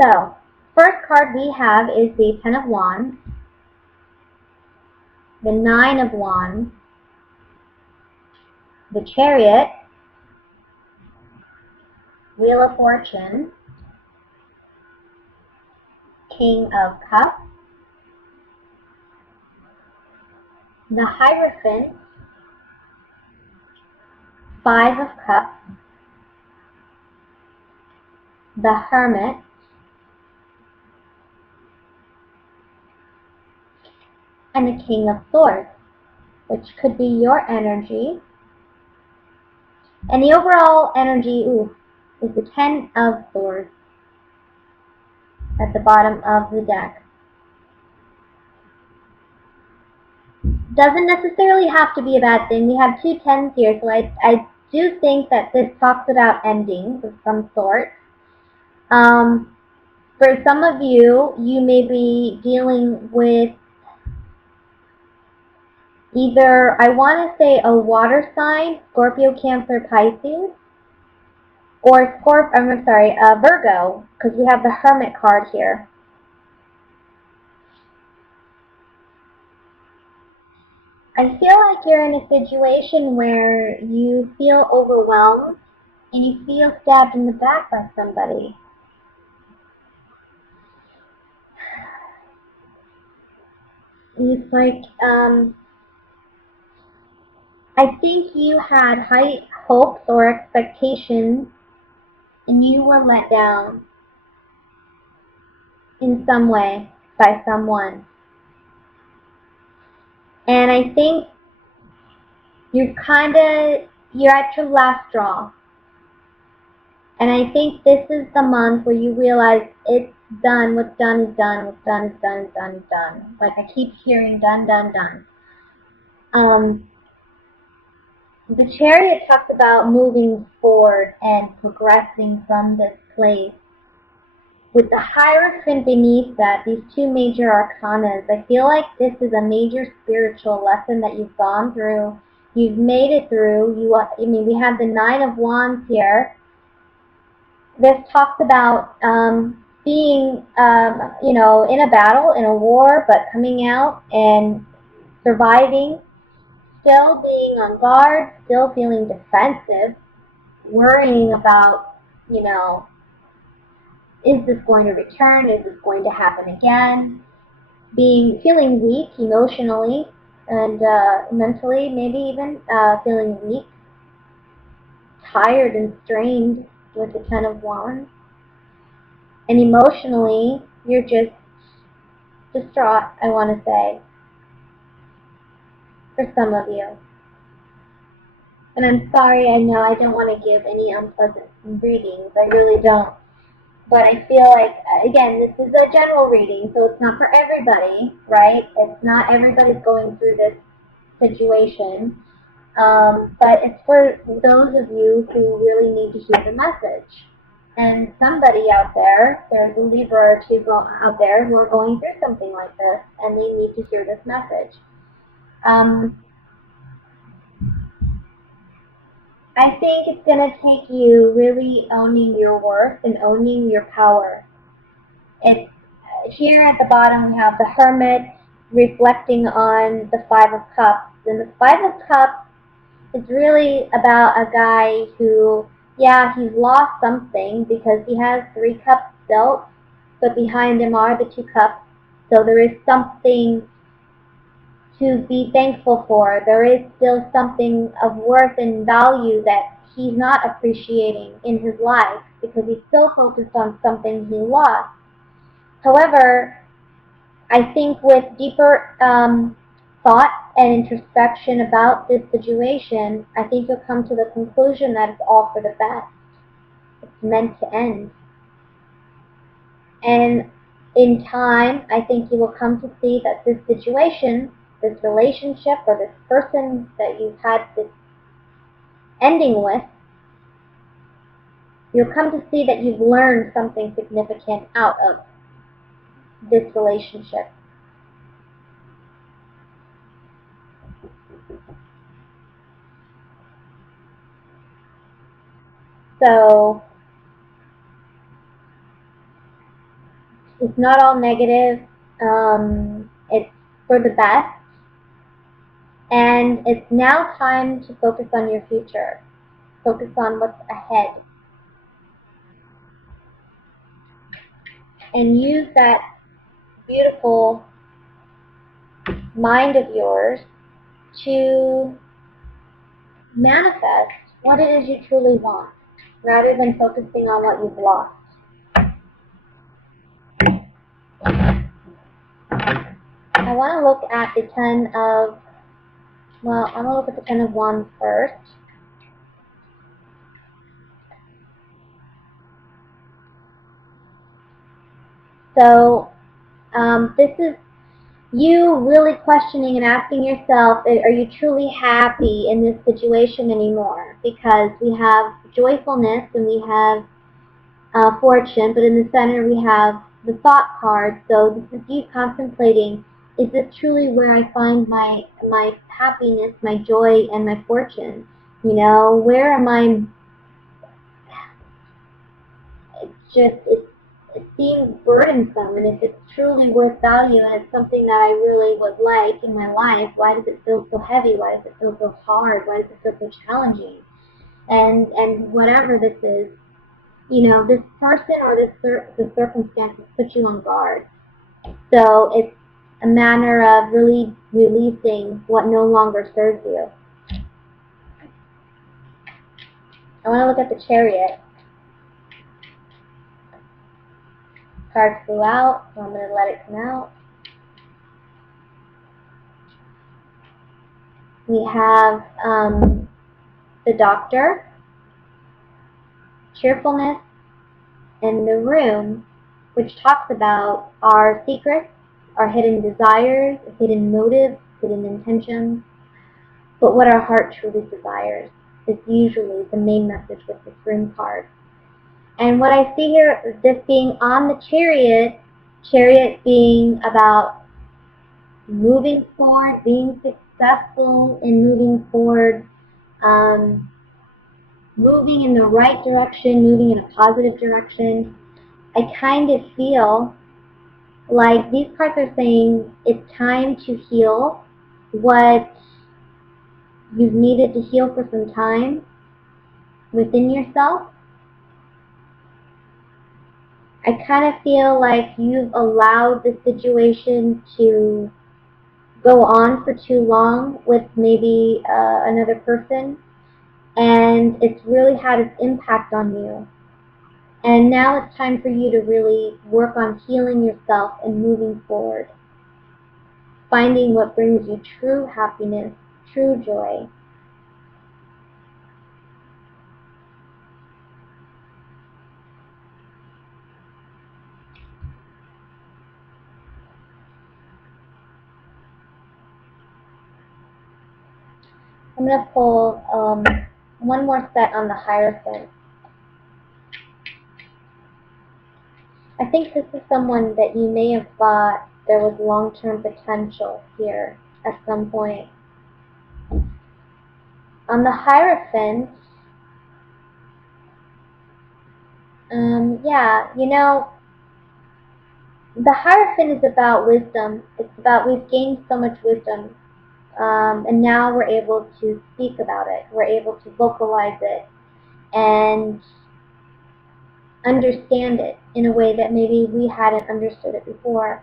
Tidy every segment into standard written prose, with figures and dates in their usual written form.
So, first card we have is the Ten of Wands, the Nine of Wands, the Chariot, Wheel of Fortune, King of Cups, the Hierophant, Five of Cups, the Hermit, and the King of Swords, which could be your energy. And the overall energy, is the Ten of Swords at the bottom of the deck. Doesn't necessarily have to be a bad thing. We have two tens here, so I do think that this talks about endings of some sort. For some of you, you may be dealing with either, I want to say, a water sign, Scorpio, Cancer, Pisces, or Virgo, because we have the Hermit card here. I feel like you're in a situation where you feel overwhelmed and you feel stabbed in the back by somebody. It's like, I think you had high hopes or expectations and you were let down in some way by someone. And I think you're at your last straw. And I think this is the month where you realize it's done, what's done is done, what's done is done is done is done. Like I keep hearing done, done, done. The Chariot talks about moving forward and progressing from this place. With the Hierophant beneath that, these two major arcanas, I feel like this is a major spiritual lesson that you've gone through. You've made it through. We have the Nine of Wands here. This talks about being, in a battle, in a war, but coming out and surviving, still being on guard, still feeling defensive, worrying about, is this going to return? Is this going to happen again? Feeling weak emotionally and mentally, maybe even feeling weak, tired and strained with the Ten of Wands. And emotionally, you're just distraught, I want to say, for some of you. And I'm sorry, I know I don't want to give any unpleasant readings. I really don't. But I feel like, again, this is a general reading, so it's not for everybody, right? It's not everybody's going through this situation. But it's for those of you who really need to hear the message. And somebody out there, there's a Libra or two out there who are going through something like this, and they need to hear this message. I think it's going to take you really owning your worth and owning your power. It's here at the bottom we have the Hermit reflecting on the Five of Cups. And the Five of Cups is really about a guy who, he's lost something because he has 3 cups dealt, but behind him are the 2 cups. So there is something to be thankful for. There is still something of worth and value that he's not appreciating in his life because he's so focused on something he lost. However, I think with deeper thought and introspection about this situation, I think you'll come to the conclusion that it's all for the best. It's meant to end. And in time, I think you will come to see that this situation, this relationship, or this person that you've had this ending with, you'll come to see that you've learned something significant out of this relationship. So It's not all negative. It's for the best. And it's now time to focus on your future. Focus on what's ahead. And use that beautiful mind of yours to manifest what it is you truly want, rather than focusing on what you've lost. I want to look at the I'm going to look at the Ten of Wands first. So, this is you really questioning and asking yourself, are you truly happy in this situation anymore? Because we have joyfulness and we have fortune, but in the center we have the thought card. So this is you contemplating, is this truly where I find my happiness, my joy, and my fortune? You know, where am I? It seems burdensome, and if it's truly worth value and it's something that I really would like in my life, why does it feel so heavy? Why does it feel so hard? Why does it feel so challenging? And whatever this is, you know, this person or the circumstances put you on guard. So it's a manner of really releasing what no longer serves you. I want to look at the Chariot. Card flew out, so I'm going to let it come out. We have the Doctor, cheerfulness, and the Room, which talks about our secrets, our hidden desires, hidden motives, hidden intentions. But what our heart truly desires is usually the main message with this Room card. And what I see here is this being on the Chariot being about moving forward, being successful in moving forward, moving in the right direction, moving in a positive direction. I kind of feel like these cards are saying it's time to heal what you've needed to heal for some time within yourself. I kind of feel like you've allowed the situation to go on for too long with maybe another person, and it's really had its impact on you. And now it's time for you to really work on healing yourself and moving forward, finding what brings you true happiness, true joy. I'm going to pull one more set on the Hierophant. I think this is someone that you may have thought there was long-term potential here at some point. On the Hierophant, yeah, you know, the Hierophant is about wisdom. It's about we've gained so much wisdom, and now we're able to speak about it. We're able to vocalize it and understand it in a way that maybe we hadn't understood it before.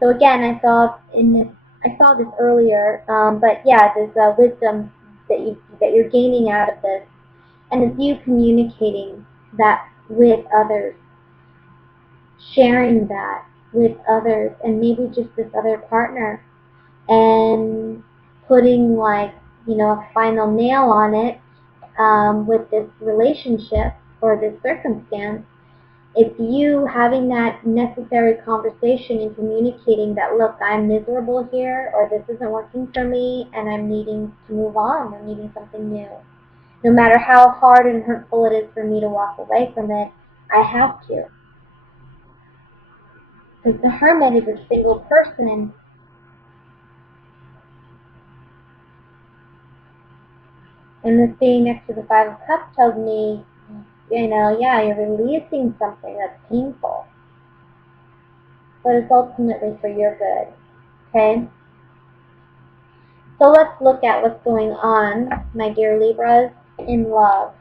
So again, I saw this earlier, but yeah, there's wisdom that you're gaining out of this, and it's you communicating that with others, sharing that with others, and maybe just this other partner, and putting a final nail on it with this relationship or this circumstance. It's you having that necessary conversation and communicating that, look, I'm miserable here, or this isn't working for me, and I'm needing to move on. I'm needing something new. No matter how hard and hurtful it is for me to walk away from it, I have to. Because the Hermit is a single person, and this being next to the Five of Cups tells me, yeah, you're releasing something that's painful. but it's ultimately for your good, okay? So let's look at what's going on, my dear Libras, in love.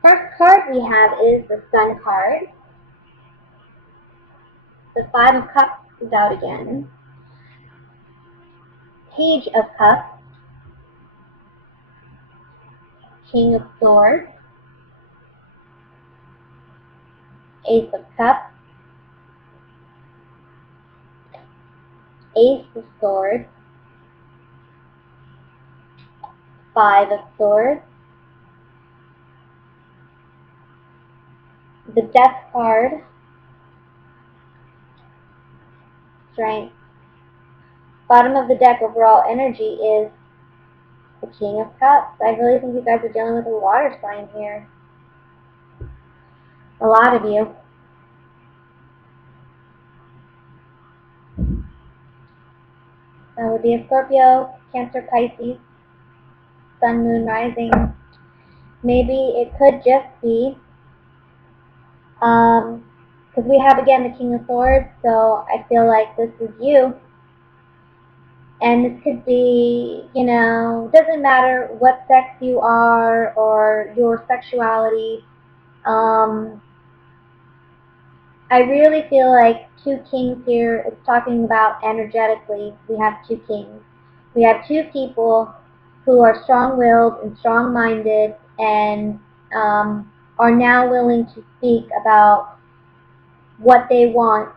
First card we have is the Sun card. The Five of Cups is out again. Page of Cups. King of Swords. Ace of Cups. Ace of Swords. Five of Swords. The Death card. Strength. Bottom of the deck overall energy is the King of Cups. I really think you guys are dealing with a water sign here. A lot of you. That would be a Scorpio, Cancer, Pisces, Sun, Moon, Rising. Maybe it could just be, because we have again the King of Swords, so I feel like this is you. And this could be, you know, doesn't matter what sex you are or your sexuality. I really feel like two kings here is talking about energetically. We have two kings. We have two people who are strong-willed and strong-minded and are now willing to speak about what they want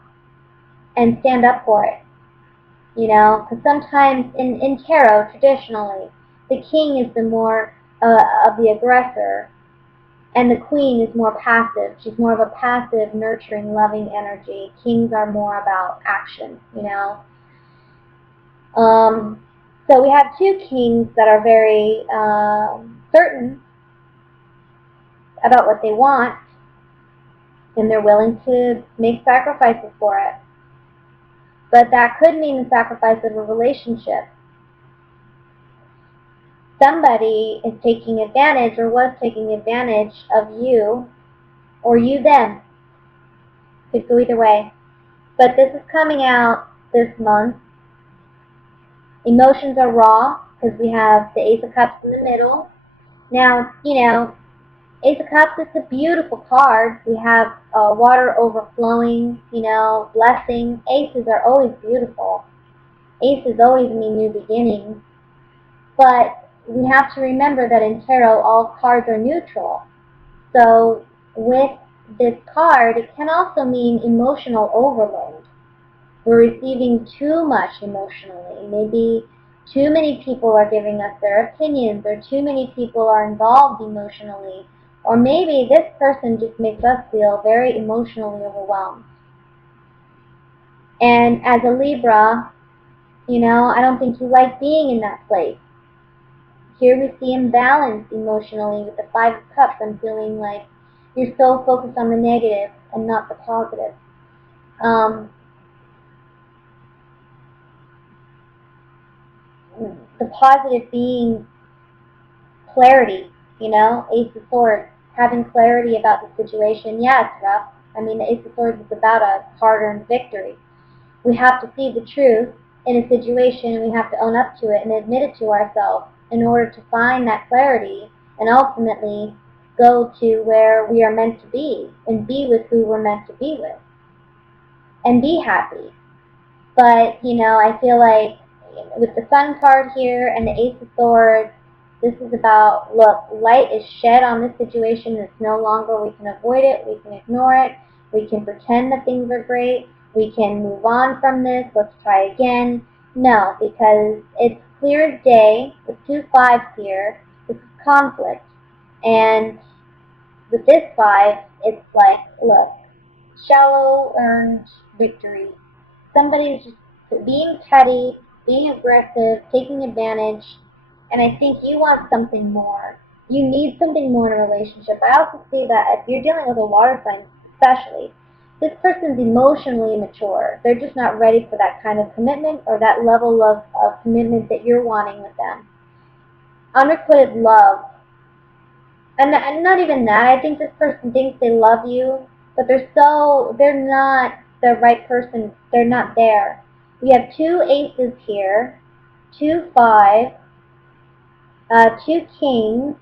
and stand up for it. You know, because sometimes in tarot, traditionally, the king is the more of the aggressor, and the queen is more passive. She's more of a passive, nurturing, loving energy. Kings are more about action, you know. So we have two kings that are very certain about what they want, and they're willing to make sacrifices for it. But that could mean the sacrifice of a relationship. Somebody is taking advantage or was taking advantage of you, or you them. Could go either way. But this is coming out this month. Emotions are raw because we have the Ace of Cups in the middle. Now, you know, Ace of Cups is a beautiful card. We have water overflowing, you know, blessing. Aces are always beautiful. Aces always mean new beginnings. But we have to remember that in tarot, all cards are neutral. So with this card, it can also mean emotional overload. We're receiving too much emotionally. Maybe too many people are giving us their opinions, or too many people are involved emotionally. Or maybe this person just makes us feel very emotionally overwhelmed. And as a Libra, you know, I don't think you like being in that place. Here we see imbalance emotionally with the Five of Cups. I'm feeling like you're so focused on the negative and not the positive. The positive being clarity, you know, Ace of Swords, having clarity about the situation. Yeah, it's rough. I mean, the Ace of Swords is about a hard-earned victory. We have to see the truth in a situation, and we have to own up to it and admit it to ourselves in order to find that clarity and ultimately go to where we are meant to be and be with who we're meant to be with and be happy. But, you know, I feel like with the Sun card here and the Ace of Swords, this is about, look, light is shed on this situation. It's no longer, we can avoid it, we can ignore it, we can pretend that things are great, we can move on from this, let's try again. No, because it's clear as day, with two fives here, this is conflict. And with this 5, it's like, look, shallow earned victory. Somebody's just being petty, being aggressive, taking advantage, and I think you want something more. You need something more in a relationship. I also see that if you're dealing with a water sign, especially, this person's emotionally immature. They're just not ready for that kind of commitment or that level of commitment that you're wanting with them. Unrequited love. And not even that. I think this person thinks they love you, but they're not the right person. They're not there. We have 2 aces here, 2 5, 2 kings.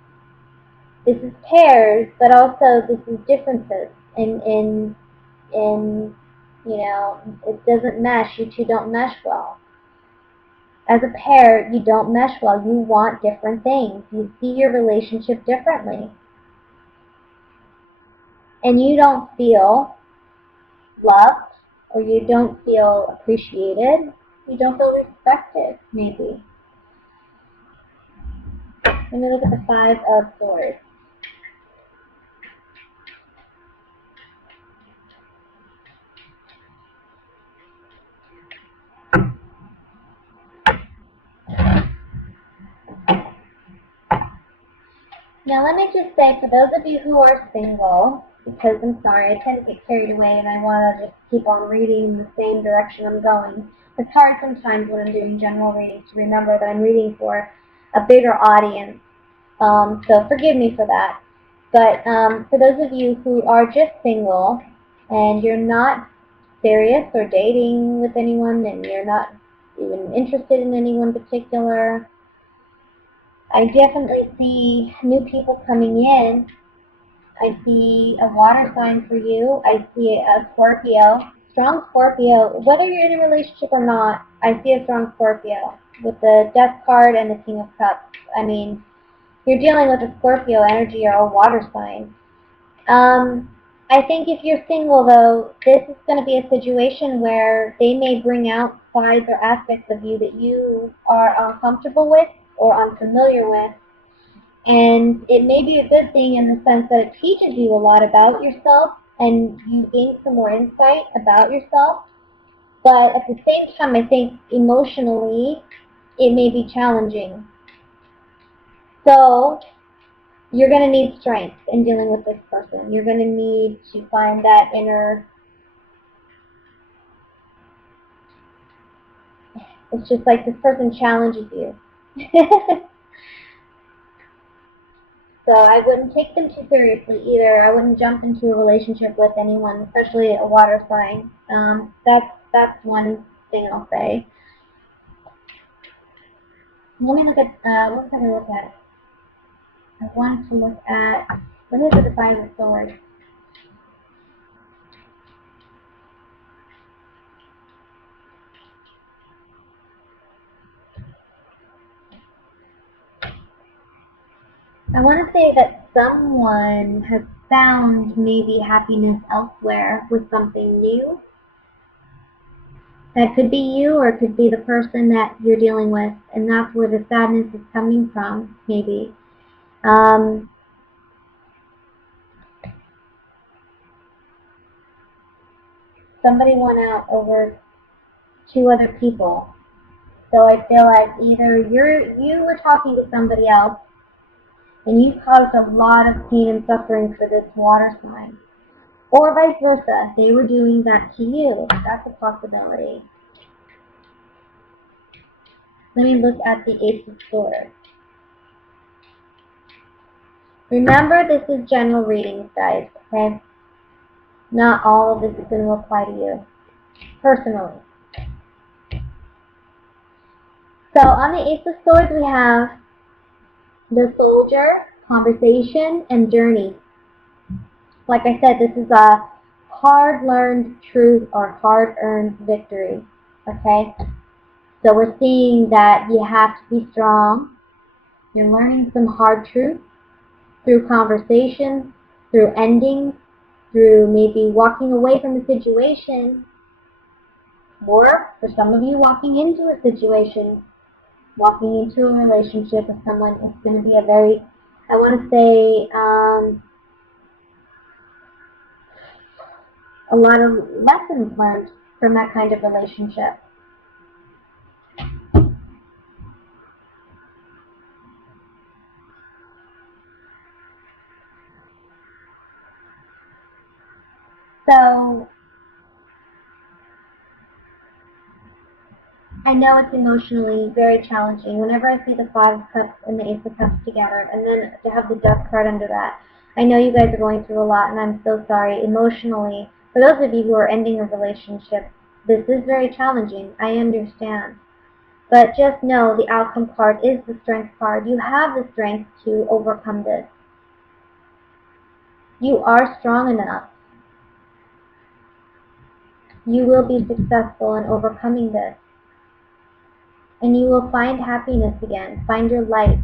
This is pairs, but also this is differences in it doesn't mesh. You two don't mesh well. As a pair, you don't mesh well. You want different things. You see your relationship differently. And you don't feel loved, or you don't feel appreciated. You don't feel respected, maybe. Let me look at the 5 of Swords. Now let me just say, for those of you who are single, because I'm sorry, I tend to get carried away and I want to just keep on reading in the same direction I'm going. It's hard sometimes when I'm doing general readings to remember that I'm reading for a bigger audience. So forgive me for that. But for those of you who are just single and you're not serious or dating with anyone and you're not even interested in anyone particular, I definitely see new people coming in. I see a water sign for you. I see a Scorpio. Strong Scorpio. Whether you're in a relationship or not, I see a strong Scorpio with the Death card and the King of Cups. I mean, you're dealing with a Scorpio energy or a water sign. I think if you're single, though, this is going to be a situation where they may bring out sides or aspects of you that you are uncomfortable with or unfamiliar with. And it may be a good thing in the sense that it teaches you a lot about yourself and you gain some more insight about yourself. But at the same time, I think emotionally, it may be challenging. So you're going to need strength in dealing with this person. You're going to need to find that inner... It's just like this person challenges you. So I wouldn't take them too seriously either. I wouldn't jump into a relationship with anyone, especially a water sign. That's one thing I'll say. Let me look at, what can I look at? I want to look at, let me look at the 5 of Swords. I want to say that someone has found maybe happiness elsewhere with something new. That could be you, or it could be the person that you're dealing with, and that's where the sadness is coming from, maybe. Somebody went out over 2 other people. So I feel like either you were talking to somebody else and you caused a lot of pain and suffering for this water sign. Or vice versa, they were doing that to you. That's a possibility. Let me look at the Ace of Swords. Remember, this is general readings, guys, okay? Not all of this is going to apply to you, personally. So on the Ace of Swords, we have the Soldier, Conversation, and Journey. Like I said, this is a hard-learned truth or hard-earned victory, okay? So we're seeing that you have to be strong. You're learning some hard truths through conversation, through endings, through maybe walking away from the situation, or for some of you, walking into a situation, walking into a relationship with someone is going to be a very, I want to say, a lot of lessons learned from that kind of relationship. So I know it's emotionally very challenging. Whenever I see the Five of Cups and the Ace of Cups together, and then to have the Death card under that, I know you guys are going through a lot, and I'm so sorry. Emotionally, for those of you who are ending a relationship, this is very challenging. I understand. But just know the outcome card is the Strength card. You have the strength to overcome this. You are strong enough. You will be successful in overcoming this. And you will find happiness again. Find your light.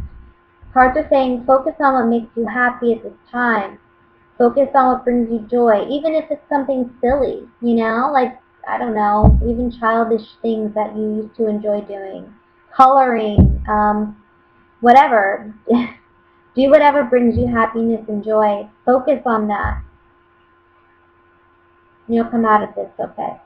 Cards are saying focus on what makes you happy at this time. Focus on what brings you joy, even if it's something silly, you know, like, I don't know, even childish things that you used to enjoy doing. Coloring, whatever. Do whatever brings you happiness and joy. Focus on that. You'll come out of this okay.